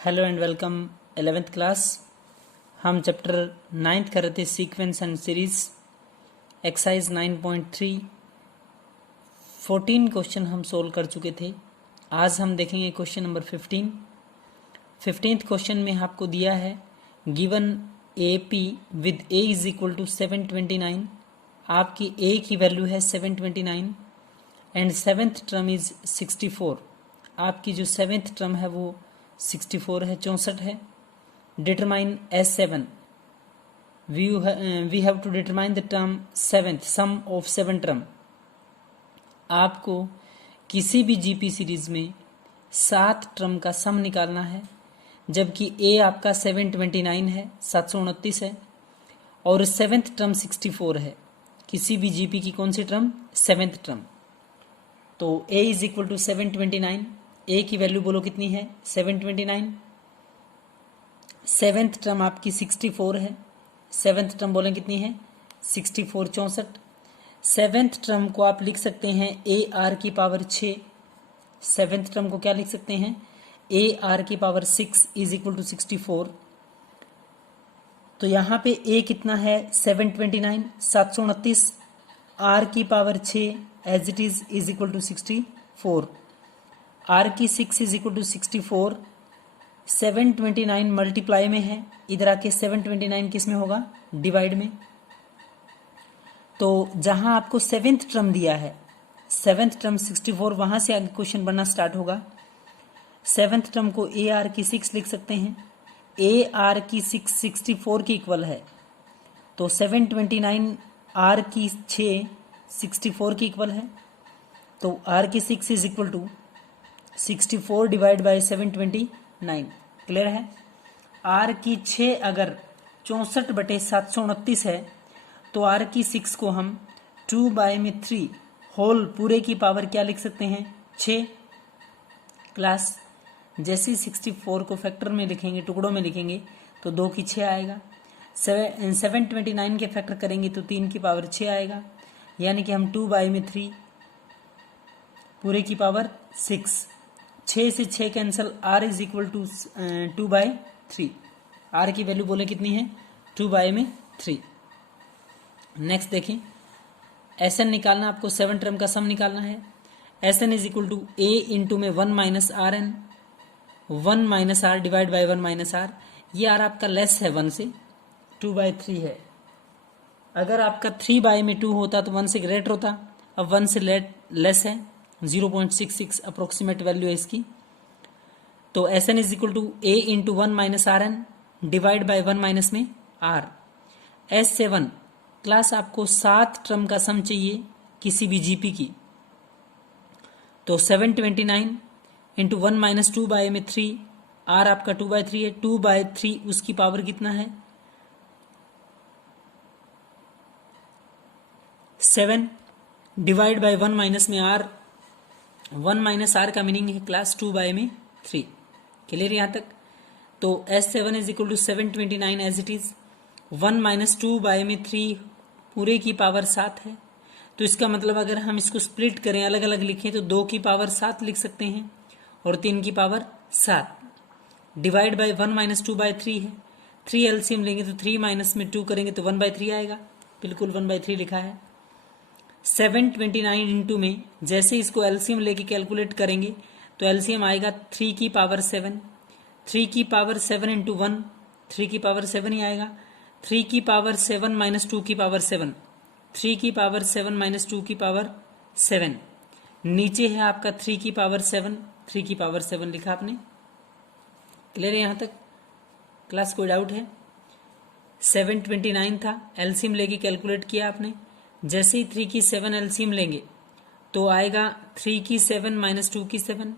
Hello and welcome 11th class. हम chapter 9th कर रहे थे sequence and series exercise 9.3। 14 question हम सोल्व कर चुके थे। आज हम देखेंगे क्वेश्चन नंबर 15। 15th क्वेश्चन में आपको दिया है given A P with A is equal to 729। आपकी ए की वैल्यू है 729 एंड सेवेंथ टर्म इज 64। आपकी जो सेवेंथ टर्म है वो 64 है, 64 है। Determine S7। We have to determine the term seventh, sum of 7 term. आपको किसी भी जीपी सीरीज में 7 टर्म का सम निकालना है, जबकि ए आपका 729 है, 729 है, और सेवेंथ टर्म 64 है। किसी भी जीपी की कौन सी टर्म? Seventh term. तो a इज इक्वल टू 729। ए की वैल्यू बोलो कितनी है? 729। सेवेंथ टर्म आपकी 64 है। सेवेंथ टर्म बोलें कितनी है? 64, 64। सेवेंथ टर्म को आप लिख सकते हैं ए आर की पावर 6। सेवेंथ टर्म को क्या लिख सकते हैं? ए आर की पावर 6 इज इक्वल टू 64। तो यहाँ पे ए कितना है? 729, 729। आर की power 6 as it is equal to 64। R की 6 इज इक्वल टू 64। 729 मल्टीप्लाई में है, इधर आके 729 किस में होगा? डिवाइड में। तो जहां आपको सेवेंथ टर्म दिया है, सेवेंथ टर्म 64, वहां से आगे क्वेश्चन बनना स्टार्ट होगा। सेवेंथ टर्म को ए आर की 6 लिख सकते हैं। ए आर की 6 64 की इक्वल है, तो 729 आर की 6 64 की इक्वल है। तो आर की 6 is equal to 64 divide by 729। Clear है? आर की 6 अगर 64/729 है, तो आर की 6 को हम 2/3 होल पूरे की पावर क्या लिख सकते हैं? 6। क्लास जैसे 64 को फैक्टर में लिखेंगे, टुकड़ों में लिखेंगे, तो 2 की 6 आएगा। 729 के फैक्टर करेंगे तो 3 की पावर 6 आएगा, यानी कि हम 2/3 पूरे की पावर 6। 6 से 6 cancel, R is equal to 2/3। R की वैल्यू बोले कितनी है? 2/3। नेक्स्ट देखें, एस एन निकालना। आपको 7 टर्म का सम निकालना है। S N is equal to A into में 1 minus R N, 1 minus R divide by 1 minus R. ये आर आपका लेस है 1 से, 2/3 है। अगर आपका 3/2 होता तो 1 से ग्रेटर होता, अब 1 से लेस है, 0.66 अप्रोक्सीमेट वैल्यू है इसकी। तो S N is equal to A into 1 minus R N divide by 1 minus में आर। S7 क्लास आपको 7 टर्म का सम चाहिए किसी भी जीपी की, तो 729 इंटू 1 माइनस 2/3, आर आपका 2/3 है, 2/3 उसकी पावर कितना है? 7 डिवाइड बाई 1 माइनस में आर। 1 माइनस आर का मीनिंग है क्लास 2/3। क्लियर यहाँ तक? तो S7 is equal to 729 as it is. 1 minus 2/3 पूरे की पावर 7 है, तो इसका मतलब अगर हम इसको स्प्लिट करें, अलग अलग लिखें, तो 2 की पावर 7 लिख सकते हैं और 3 की पावर 7। डिवाइड बाई 1 माइनस 2/3 है। 3 एलसीएम लेंगे तो 3 माइनस में 2 करेंगे तो 1/3 आएगा। बिल्कुल 1/3 लिखा है। 729 इंटू में जैसे इसको एलसीएम लेके कैलकुलेट करेंगे तो एलसीएम आएगा 3 की पावर 7। 3 की पावर 7 इंटू 1, 3 की पावर 7 ही आएगा। 3 की पावर 7 माइनस 2 की पावर 7, 3 की पावर 7 माइनस 2 की पावर 7। नीचे है आपका 3 की पावर 7, 3 की पावर 7 लिखा आपने। क्लियर है यहाँ तक? क्लास कोई डाउट है? 729 था, एलसीएम लेके कैलकुलेट किया आपने। जैसे ही 3 की 7 एलसीएम लेंगे तो आएगा 3 की 7 माइनस 2 की 7।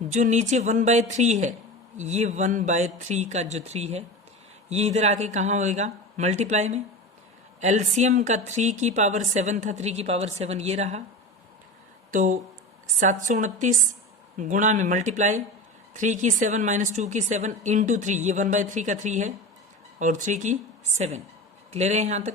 जो नीचे 1/3 है, ये 1/3 का जो 3 है, ये इधर आके कहाँ होएगा? मल्टीप्लाई में। एलसीएम का 3 की पावर 7 था, 3 की पावर 7 ये रहा, तो 729 गुणा में मल्टीप्लाई 3 की 7 माइनस 2 की 7 इंटू 3, ये 1/3 का 3 है, और 3 की 7। क्लियर है यहाँ तक?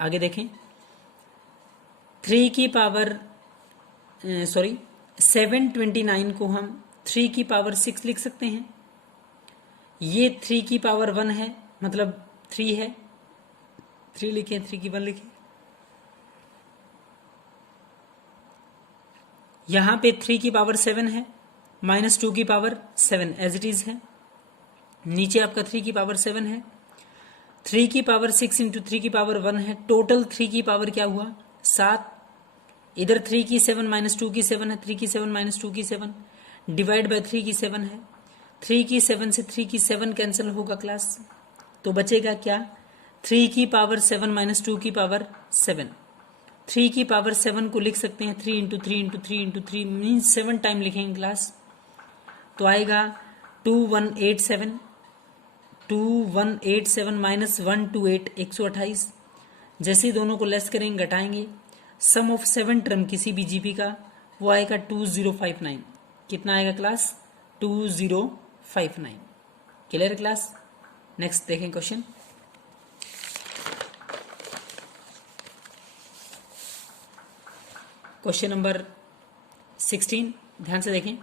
आगे देखें। 3 की पावर 729 को हम 3 की पावर 6 लिख सकते हैं। ये 3 की पावर 1 है, मतलब 3 है, 3 लिखें, 3 की 1 लिखें। यहां पे 3 की पावर 7 है, -2 की पावर 7 एज इट इज है। नीचे आपका 3 की पावर 7 है, 3 की पावर 6 इंटू 3 की पावर 1 है। टोटल 3 की पावर क्या हुआ? 7। इधर 3 की 7 -2 की 7 है, 3 की 7 -2 की 7 डिवाइड बाय 3 की 7 है। 3 की 7 से 3 की 7 कैंसिल होगा क्लास, तो बचेगा क्या? 3 की पावर 7 -2 की पावर 7। 3 की पावर 7 को लिख सकते हैं 3 into 3 into 3 into 3 means 7 time लिखेंगे क्लास, तो आएगा 2187 2187 -128 128। जैसे ही दोनों को लेस करेंगे, घटाएंगे, सम ऑफ 7 टर्म किसी भी जीपी का वो आएगा 2059। कितना आएगा क्लास? 2059। Clear class? नेक्स्ट देखें क्वेश्चन। क्वेश्चन नंबर 16 ध्यान से देखें।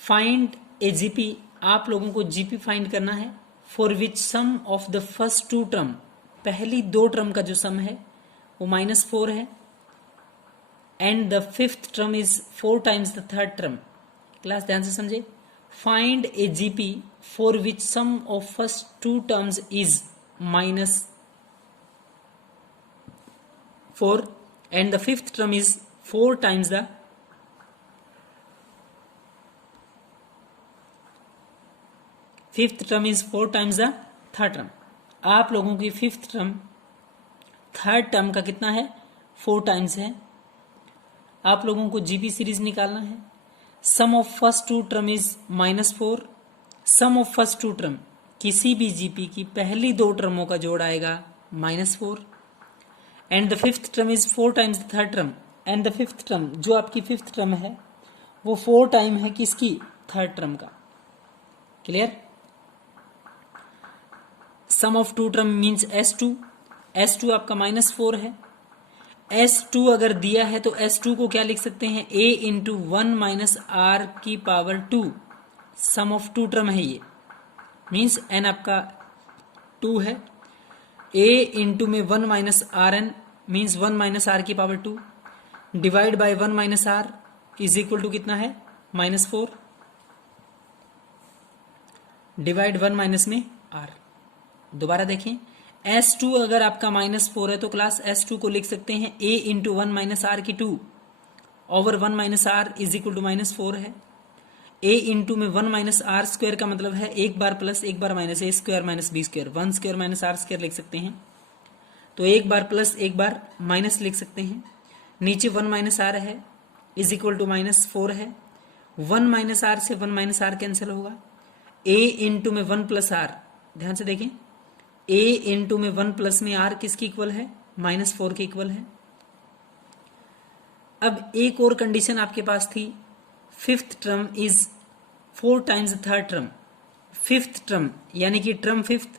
फाइंड ए जीपी, आप लोगों को जीपी फाइंड करना है for which sum of the first 2 term, पहली 2 टर्म का जो सम है वो -4 है, and the 5th term is 4 times the 3rd term. Class ध्यान से समझे। Find a GP for which sum of first 2 terms is -4 and the 5th term is 4 times the 5th term is 4 times the 3rd term। आप लोगों की 5th term 3rd term का कितना है? 4 times है। आप लोगों को जीपी सीरीज निकालना है। Sum of first 2 term is -4। Sum of first 2 term, किसी भी जीपी की पहली 2 टर्मों का जोड़ आएगा -4, and the 5th term is 4 times the 3rd term, and the 5th term जो आपकी 5th टर्म है वो 4 टाइम है किसकी? 3rd टर्म का। Clear? Sum of 2 term means S2। S2 आपका -4 है। S2 अगर दिया है तो S2 को क्या लिख सकते हैं? A इंटू 1 - R की पावर 2। सम ऑफ 2 टर्म है ये, मीन्स n आपका 2 है। A इंटू में 1 - RN मीन्स 1 - R की power 2 divide by 1 - R is equal to कितना है? -4 डिवाइड 1 माइनस में R। दोबारा देखें, S2 अगर आपका -4 है तो क्लास S2 को लिख सकते हैं A इंटू 1 - R की 2 over 1 - R is equal to -4 है। A इंटू में 1 - R स्क्वायर का मतलब है एक बार प्लस एक बार minus, A square minus B square, 1 square minus R square लिख सकते हैं। तो एक बार प्लस एक बार माइनस लिख सकते हैं। नीचे 1 - R है इज इक्वल टू -4 है। 1 - R से 1 - R कैंसिल होगा। A इंटू में 1 प्लस R, ध्यान से देखें, A इंटू में 1 प्लस में R किसकी इक्वल है? -4 के इक्वल है। अब एक और कंडीशन आपके पास थी, 5th term is 4 times 3rd term. 5th term यानी कि टर्म 5th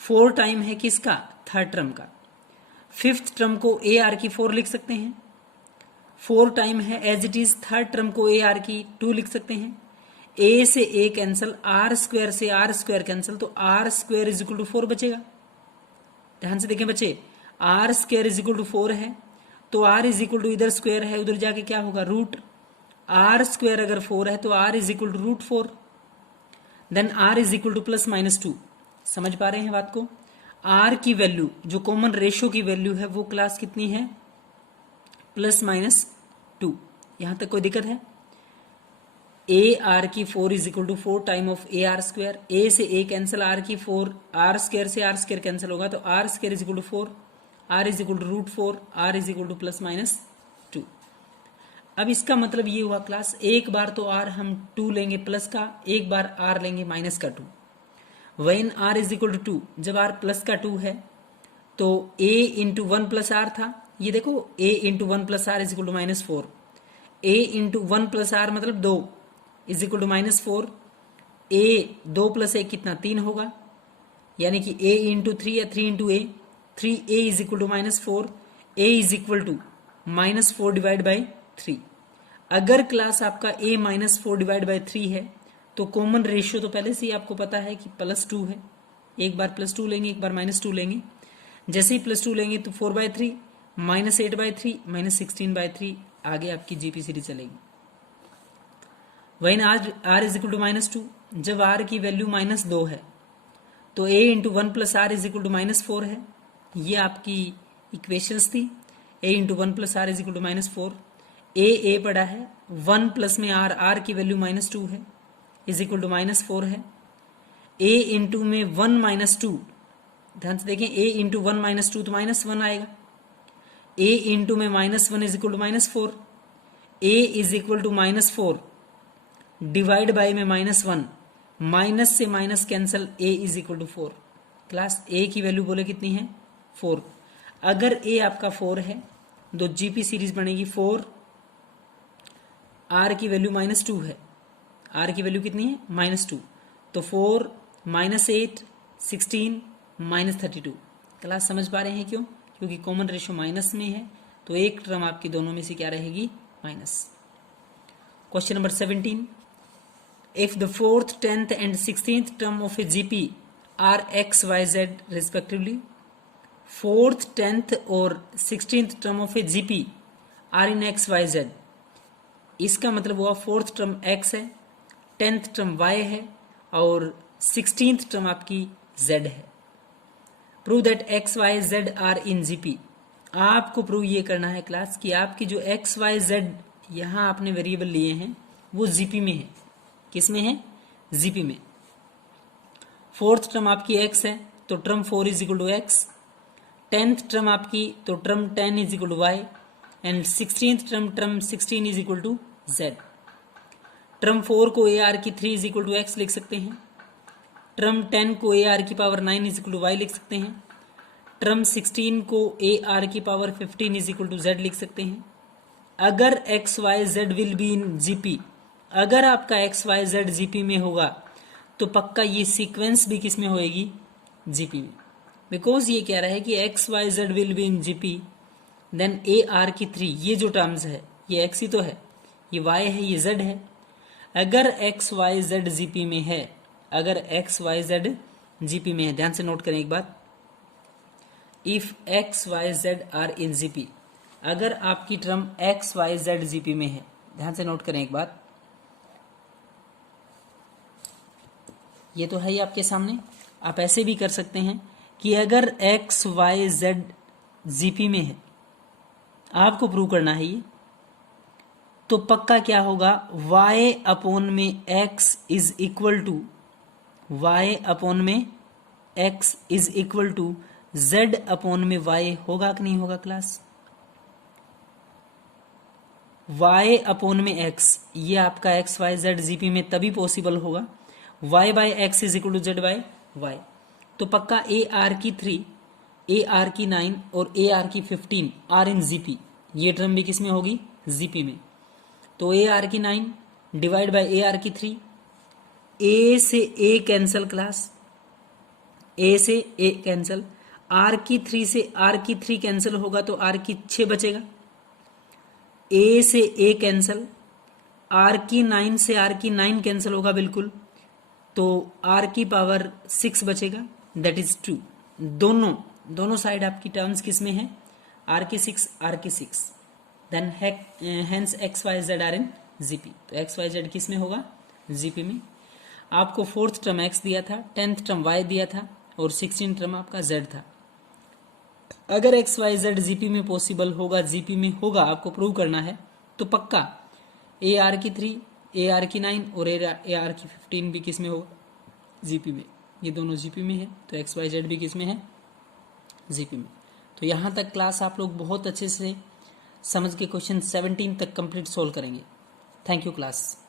4 टाइम है किसका? 3rd टर्म का। 5th टर्म को AR की 4 लिख सकते हैं, 4 टाइम है as it is. 3rd term को AR की 2 लिख सकते हैं। A से A कैंसिल, R स्क्वायर से R स्क्वायर कैंसिल, तो R square is equal to 4 बचेगा। ध्यान से देखें बच्चे, R square is equal to 4 है, तो R इज इक्वल टू इधर स्क्वायर है, उधर जाके क्या होगा? रूट। R स्क्वायर अगर 4 है तो R is equal to √4, then R is equal to +-2। समझ पा रहे हैं बात को? R की वैल्यू जो कॉमन रेशियो की वैल्यू है वो क्लास कितनी है? +-2। यहां तक कोई दिक्कत है? AR की 4 is equal to 4 time of AR square. A से A कैंसिल, R की 4, R स्क्वायर से R स्क्वायर कैंसिल होगा, तो R square is equal to 4, R is equal to √4, R is equal to +-2। अब इसका मतलब ये हुआ क्लास, एक बार तो R हम 2 लेंगे प्लस का, एक बार R लेंगे माइनस का 2। When R is equal to 2, जब R प्लस का 2 है तो A इंटू 1 प्लस R था, ये देखो A into 1 plus R is equal to -4। A into 1 plus R मतलब 2 is equal to -4। A 2 plus 1 कितना? 3 होगा, यानी कि A इंटू 3 या 3 into A, 3A is equal to -4, A is equal to -4 divide by 3। अगर क्लास आपका a minus 4 divide by 3 है तो कॉमन रेशियो तो पहले से ही आपको पता है कि +2 है। एक बार +2 लेंगे, एक बार -2 लेंगे। जैसे ही +2 लेंगे तो 4/3 -8/3 -16/3 आगे आपकी जीपी सीरीज चलेगी। वही ना r इज इक्वल टू -2, जब r की वैल्यू -2 है तो a into 1 plus R is equal to -4 है। ये आपकी इक्वेशंस थी। a into 1 plus R is equal to -4, a पड़ा है, 1 प्लस में r की वैल्यू -2 है इज इक्वल टू -4 है। a इंटू में 1 -2, ध्यान से देखें, a इंटू 1 -2 तो -1 आएगा। a इंटू में -1 is equal to -4, a is equal to -4 divide by में -1, माइनस से minus cancel, a is equal to 4। Class a की वैल्यू बोले कितनी है? 4। अगर a आपका 4 है तो जीपी सीरीज बनेगी 4, r की वैल्यू -2 है, r की वैल्यू कितनी है? -2, तो 4 -8 16 -32। क्लास समझ पा रहे हैं क्यों? क्योंकि कॉमन रेशियो माइनस में है तो एक टर्म आपकी दोनों में से क्या रहेगी? Minus. Question number 17, if the 4th, 10th and 16th term of a GP are x, y, z respectively, 4th, 10th और 16th term of a GP are in x, y, z, इसका मतलब हुआ 4th टर्म x है, 10th term y है और 16th term आपकी z है। Prove that x, y, z are in GP। आपको प्रूव ये करना है क्लास कि आपकी जो x, y, z यहाँ आपने वेरिएबल लिए हैं वो GP में है। किस में है? जीपी में। 4th टर्म आपकी x है तो term 4 is equal to x, 10th term आपकी तो term 10 is equal to y and 16th term 16 is equal to z। Term 4 को ar की 3 इज इक्वल टू x लिख सकते हैं, टर्म 10 को ar की power 9 is equal to y लिख सकते हैं, टर्म 16 को ar की power 15 is equal to z लिख सकते हैं। अगर x, y, z will be in GP, अगर आपका एक्स वाई जेड जीपी में होगा तो पक्का ये सीक्वेंस भी किस में होएगी? जीपी में। बिकॉज ये कह रहा है कि X Y Z will be in GP, then A R की 3, ये जो टर्म्स है ये एक्स ही तो है, ये वाई है, ये जेड है। अगर एक्स वाई जेड जीपी में है, अगर एक्स वाई जेड जीपी में है, ध्यान से नोट करें एक बात, if X Y Z are in GP, अगर आपकी term X Y Z GP में है, ध्यान से नोट करें एक बात, ये तो है ही आपके सामने। आप ऐसे भी कर सकते हैं कि अगर एक्स वाई जेड जीपी में है, आपको प्रूव करना है ये, तो पक्का क्या होगा? y अपॉन में x is equal to, y upon में x is equal to z upon में y होगा कि नहीं होगा क्लास? y अपॉन में x, ये आपका x y z जीपी में तभी पॉसिबल होगा y by X is equal to Z by Y. तो पक्का ए आर की 3, ए आर की 9 और ए आर की 15 आर इन जीपी, ये टर्म भी किस में होगी? जीपी में। तो ए आर की 9 डिवाइड बाई ए आर की 3, ए से ए कैंसल क्लास, ए से ए कैंसल, आर की 3 से आर की 3 कैंसिल होगा तो आर की 6 बचेगा, ए से ए कैंसल, आर की 9 से आर की 9 कैंसिल होगा बिल्कुल, तो r की पावर 6 बचेगा, दैट इज 2। दोनों साइड आपकी टर्म्स किस में है? r की 6, r की 6, then hence x y z are in GP. तो x y z किस में होगा? जीपी में। आपको 4th टर्म x दिया था, 10th टर्म y दिया था और 16th टर्म आपका z था। अगर x y z जीपी में पॉसिबल होगा, जीपी में होगा, आपको प्रूव करना है, तो पक्का ए आर की 3, ए आर की 9 और ए आर की 15 भी किस में होगा? जीपी में। ये दोनों जीपी में है तो एक्स वाई जेड भी किस में है? जीपी में। तो यहाँ तक क्लास आप लोग बहुत अच्छे से समझ के क्वेश्चन 17 तक कंप्लीट सोल्व करेंगे। Thank you class.